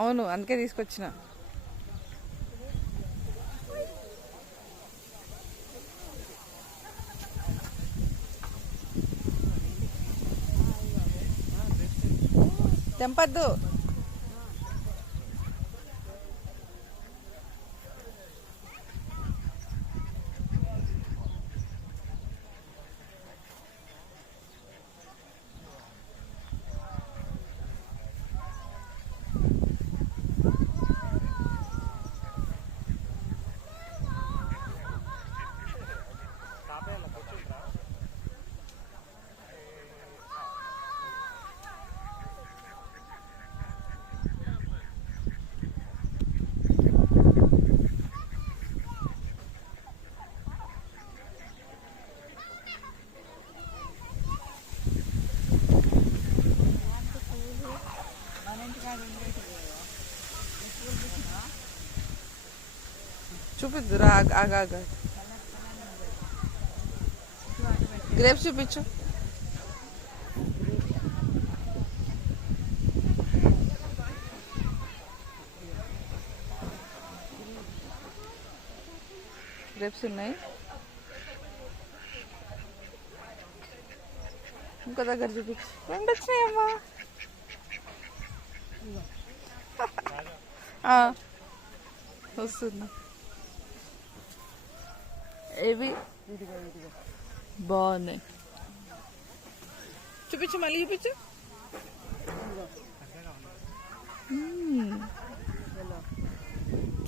అవును, అందుకే తీసుకొచ్చిన. తెంపద్దు. చూపిద్దురా, ఆగా గ్రేప్స్ చూపించు. గ్రేప్స్ ఉన్నాయి. ఇంకో దగ్గర చూపించు. 2 వచ్చినాయమ్మా. వస్తున్నా. ఏవి బాగున్నాయి. చూపించు, మళ్ళీ చూపించు.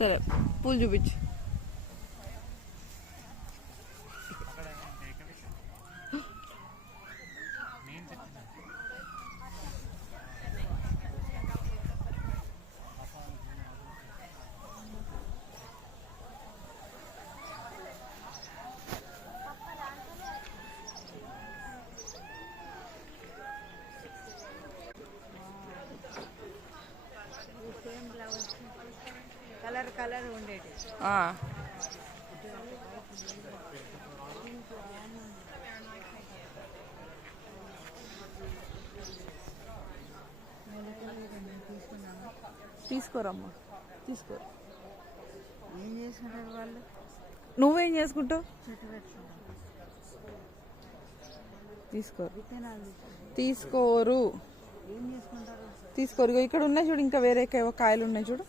సరే, పూలు చూపించు. కలర్ ఉండేది. తీసుకోరమ్మా, తీసుకో. ఏం చేసుకుంటారు వాళ్ళు? నువ్వేం చేసుకుంటావు? తీసుకోరు. ఏం చేసుకుంటారు? తీసుకోరు. ఇక్కడ ఉన్నాయి చూడు, ఇంకా వేరే కాయలు ఉన్నాయి చూడు,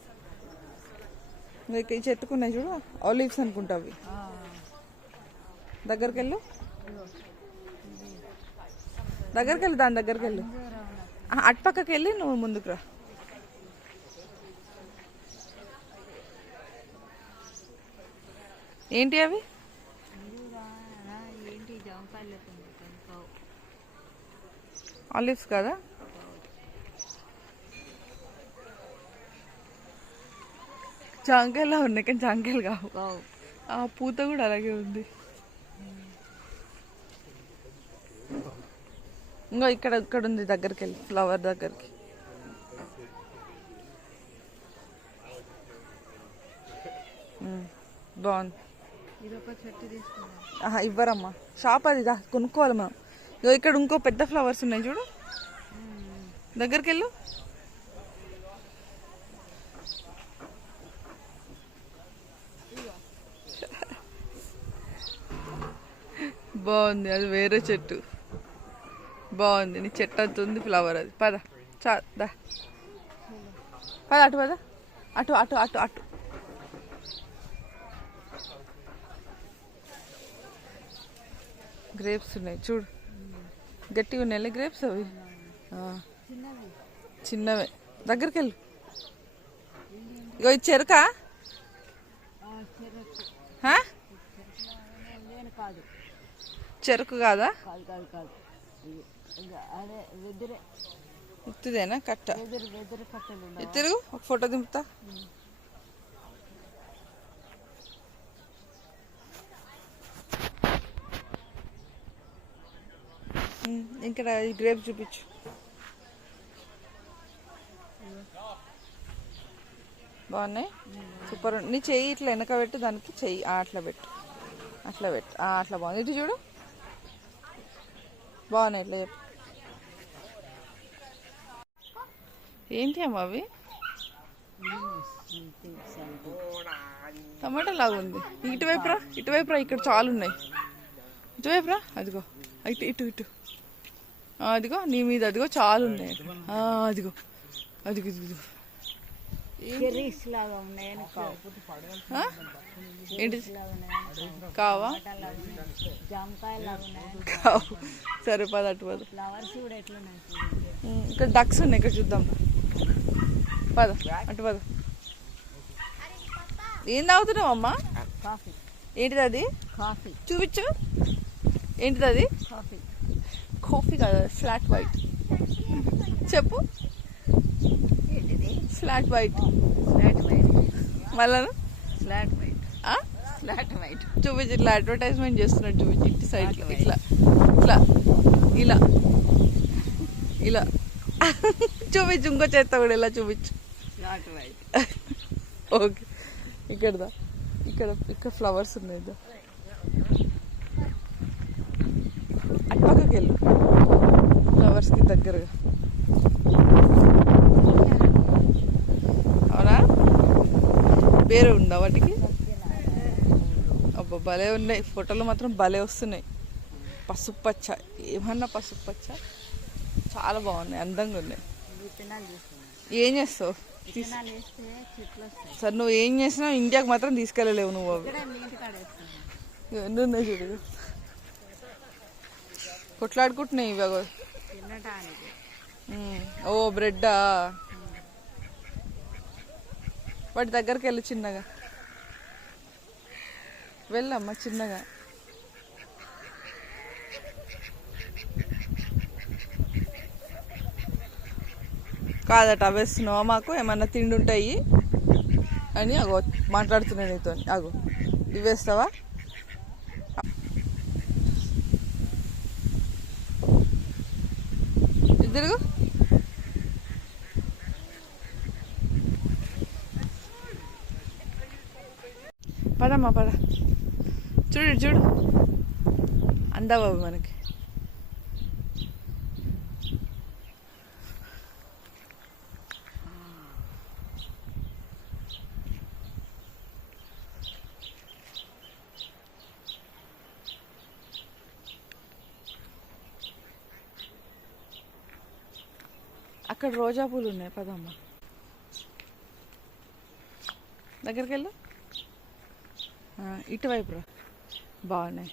ఈ చెట్టుకున్నాయి చూడు, ఆలివ్స్ అనుకుంటా అవి. దగ్గరికి వెళ్ళు, దాని దగ్గరికి వెళ్ళు. అటుపక్కకి వెళ్ళి నువ్వు ముందుకు రా. ఏంటి అవి? ఆలివ్స్ కదా? జాంకాయలా ఉన్నాయి కానీ జాంకాయలు కావు. ఆ పూత కూడా అలాగే ఉంది. ఇంకో ఇక్కడ ఉంది, దగ్గరికి వెళ్ళి ఫ్లవర్ దగ్గరికి. బాగుంది. ఇవ్వరమ్మా, షాప్ అది, కొనుక్కోవాలి మనం. ఇక్కడ ఇంకో పెద్ద ఫ్లవర్స్ ఉన్నాయి చూడు, దగ్గరికి వెళ్ళు. బాగుంది, అది వేరే చెట్టు. బాగుంది, నీ చెట్టు అంత ఉంది ఫ్లవర్ అది. పద పద, అటు పద, అటు అటు అటు అటు. గ్రేప్స్ ఉన్నాయి చూడు, గట్టిగా ఉన్నాయి గ్రేప్స్ అవి. చిన్నవే, దగ్గరికి వెళ్ళు. ఇగో ఇది చెరుకా? చెరుకు కాదా? ఇత్తుదేనా కట్ట? తిరుగు, ఒక ఫోటో దింపుతా. ఇక్కడ ఈ గ్రేప్స్ చూపించు. బాగున్నాయి, సూపర్. నీ చెయ్యి ఇట్లా వెనక పెట్టు, దానికి చెయ్యి అట్లా పెట్టు, అట్లా బాగుంది. ఇటు చూడు, బాగున్నాయి. ఇట్లా చెప్పు. ఏంటి అమ్మ అవి? టమాటా లాగా ఉంది. ఇటువైపు రా, ఇక్కడ చాలా ఉన్నాయి. ఇటువైపు రా, అదిగో ఇటు ఇటు ఇటు అదిగో నీ మీద అదిగో చాలా ఉన్నాయి. అదిగో అదిగో ఇదిగో చెర్రీస్ లాగా ఉన్నాయని ఏంటి కావా జామకాయ లాగా ఉన్నాయి. కావు. సరే పద అటు పద. ఫ్లవర్స్ కూడా ఎట్లున్నాయి? ఇక్కడ డక్స్ ఉన్నాయి, ఇక్కడ చూద్దాం పద, అటు పద. ఏం తాగుతున్నావు అమ్మా? కాఫీ. ఏంటిది అది? కాఫీ. చూపించు. ఏంటిది అది? కాఫీ. కాఫీ కాదు, ఫ్లాట్ వైట్. చెప్పు. ఏంటిది? Flat white. Flat white. మళ్ళా ఫ్లాట్ వైట్. Flat white. చూపించు. ఇట్లా అడ్వర్టైజ్మెంట్ చేస్తున్నట్టు చూపించు. ఇటు సైడ్ ఇట్లా ఇట్లా ఇలా ఇలా చూపించు. ఇంకో చేత్త కూడా ఇలా చూపించు. Flat white. ఓకే. ఇక్కడదా, ఇక్కడ ఫ్లవర్స్ ఉన్నాయి. అటు పక్కకి వెళ్ళు, ఫ్లవర్స్కి దగ్గరగా. అవునా? పేరు ఉందా వాటికి? అబ్బా భలే ఉన్నాయి. ఫోటోలు మాత్రం భలే వస్తున్నాయి. పసుపు పచ్చ, ఏమన్నా పసుపు పచ్చ, చాలా బాగున్నాయి, అందంగా ఉన్నాయి. విత్తనాలు తీసుకున్నాను. ఏం చేస్తావు? విత్తనాలు వేస్తే చెట్లు వస్తాయి. సరే నువ్వు ఏం చేసినావు, ఇండియాకి మాత్రం తీసుకెళ్ళలేవు నువ్వు. అవి ఇక్కడ మీ ఇంటికాడ వేస్తున్నాను. ఎన్ని ఉన్నాయి చూడు, కొట్లాడుకుంటున్నాయి ఇవి. అగో తినటానికి. ఓ బ్రెడ్డా. వాటి దగ్గరికి వెళ్ళు చిన్నగా, వెళ్ళమ్మా చిన్నగా. కాదట వేస్తున్నావా? మాకు ఏమన్నా తిండి ఉంటాయి అని అగో మాట్లాడుతున్నాను నీతో. అగో ఇవి వేస్తావా? ఇద్దరు పదమ్మా పద. చూడు చూడు, అందాబాబు మనకి. అక్కడ రోజా పూలు ఉన్నాయి, పదమ్మా దగ్గరికి వెళ్ళు. ఇటువైపు రా, బాగున్నాయి.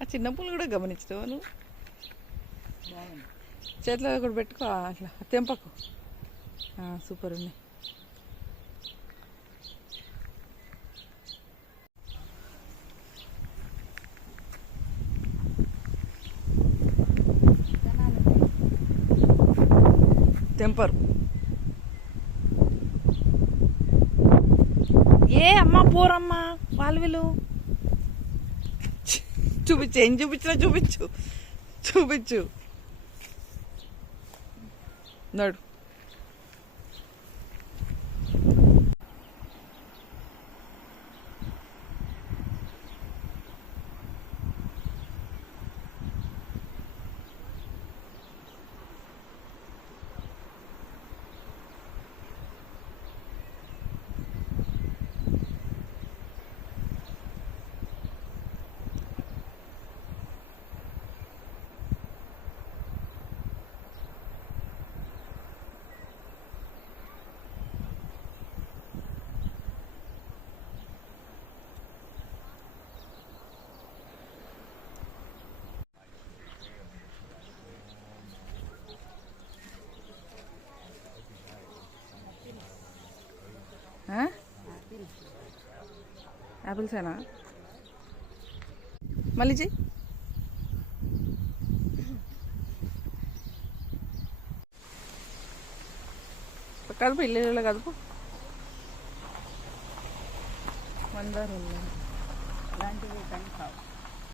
ఆ చిన్న పూలు కూడా గమనించుతావా నువ్వు? చేతిలో కూడా పెట్టుకో, అట్లా తెంపకు. సూపర్ ఉన్నాయి. తెంపరు. ఏ అమ్మా పోరమ్మా, వాళ్ళు వీళ్ళు. చూపించు, ఏం చూపించినా చూపించు. నడు. యాపిల్సేనా? మళ్ళీ చెయ్యి. కదుపు, ఇల్లు కదుపు. మందారం